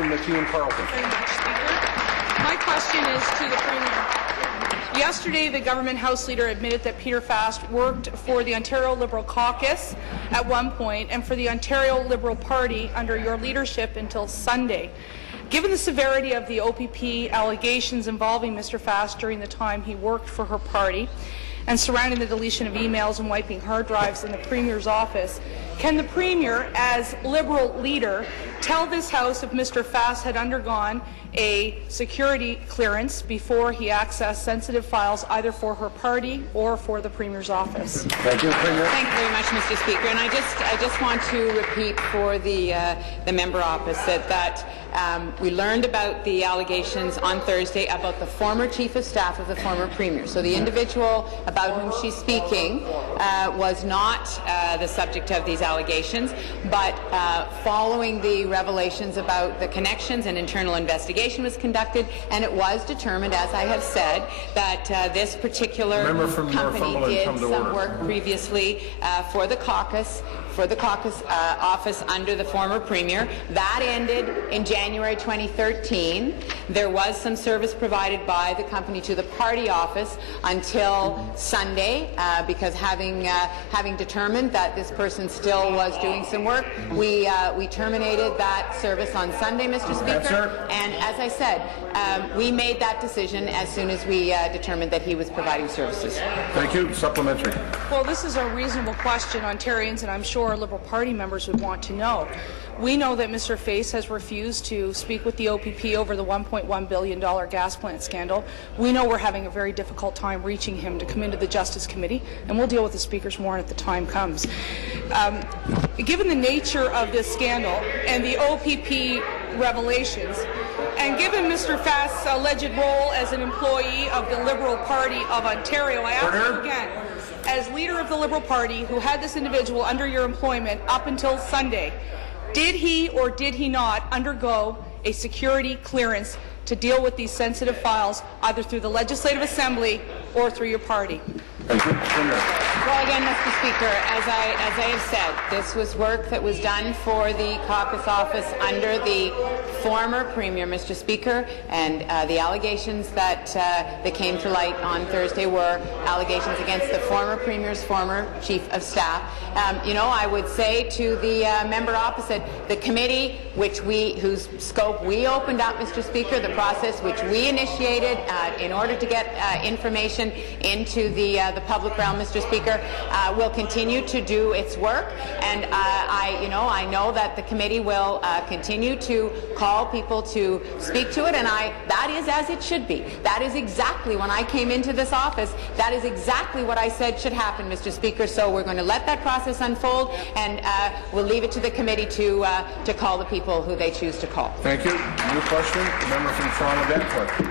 from McKeon Carleton. Very much, Speaker. My question is to the Premier. Yesterday, the government House Leader admitted that Peter Faist worked for the Ontario Liberal Caucus at one point and for the Ontario Liberal Party under your leadership until Sunday. Given the severity of the OPP allegations involving Mr. Faist during the time he worked for her party and surrounding the deletion of emails and wiping hard drives in the Premier's office, can the Premier, as Liberal leader, tell this House if Mr. Faist had undergone a security clearance before he accessed sensitive files either for her party or for the Premier's office? Thank you, Premier. Thank you very much, Mr. Speaker. And I just want to repeat for the member opposite that we learned about the allegations on Thursday about the former Chief of Staff of the former Premier. So the individual about whom she's speaking was not the subject of these allegations, but following the revelations about the connections, an internal investigation was conducted, and it was determined, as I have said, that this particular company did some work previously for the caucus office under the former Premier. That ended in January 2013. There was some service provided by the company to the party office until Sunday, because having determined that this person still was doing some work, we terminated that service on Sunday, Mr. Speaker. And as I said, we made that decision as soon as we determined that he was providing services. Thank you. Supplementary. Well, this is a reasonable question Ontarians and I'm sure Liberal Party members would want to know. We know that Mr. Faist has refused to speak with the OPP over the $1.1 billion gas plant scandal. We know we're having a very difficult time reaching him to come into the Justice Committee, and we'll deal with the Speaker's warrant at the time comes. Given the nature of this scandal and the OPP revelations, and given Mr. Faist's alleged role as an employee of the Liberal Party of Ontario, I ask you again, as leader of the Liberal Party who had this individual under your employment up until Sunday, did he or did he not undergo a security clearance to deal with these sensitive files either through the Legislative Assembly or through your party? Thank you. Well, again, Mr. Speaker, as I have said, this was work that was done for the caucus office under the former Premier, Mr. Speaker, and the allegations that came to light on Thursday were allegations against the former Premier's former Chief of Staff. I would say to the member opposite, the committee whose scope we opened up, Mr. Speaker, the process which we initiated in order to get information into the public realm, Mr. Speaker, will continue to do its work, and I know that the committee will continue to call people to speak to it, and that is as it should be. That is exactly, when I came into this office, that is exactly what I said should happen, Mr. Speaker. So we're going to let that process unfold, and we'll leave it to the committee to call the people who they choose to call. Thank you. New question, the member from Toronto Danforth.